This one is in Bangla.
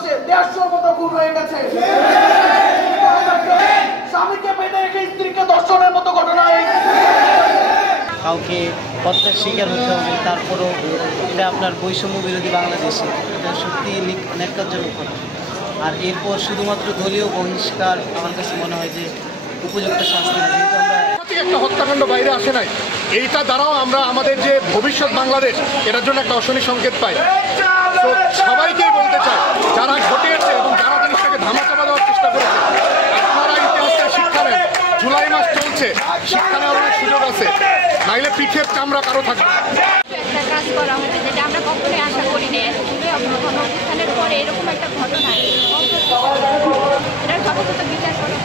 মাসে 150 মতো খুন হয়ে গেছে। স্বামীকে বেঁধে রেখে স্ত্রীকে ধর্ষণের মতো ঘটনা। কাউকে হত্যার শিকার হতে হবে, তারপরও এটা আপনার বৈষম্য বিরোধী বাংলাদেশে এটা সত্যি ন্যাক্কারজনক ঘটনা। আর এরপর শুধুমাত্র দলীয় বহিষ্কার আমার কাছে মনে হয় যে উপযুক্ত শাস্তি না, যেহেতু আমরা একটা হত্যাকাণ্ড বাইরে আসে নাই, এইটা দ্বারাও আমরা আমাদের যে ভবিষ্যৎ বাংলাদেশ এটার জন্য একটা অশনি সংকেত পাই। তো সবাইকেই বলতে চাই, যারা ঘটিয়েছে এবং যারা জিনিসটাকে ধামাচাপা দেওয়ার চেষ্টা করেছে, আপনারা ইতিহাস থেকে শিক্ষা নেন। জুলাই মাস চলছে, শিক্ষা নেওয়ার অনেক সুযোগ আছে, নাইলে পিঠের চামড়া কারো থাকবে। একটা কাজ করা হয়েছে যেটা আমরা কখনোই আশা করি না। গণঅভ্যুত্থানের পরে এরকম একটা ঘটনা, এটার যথাযথ বিচার করা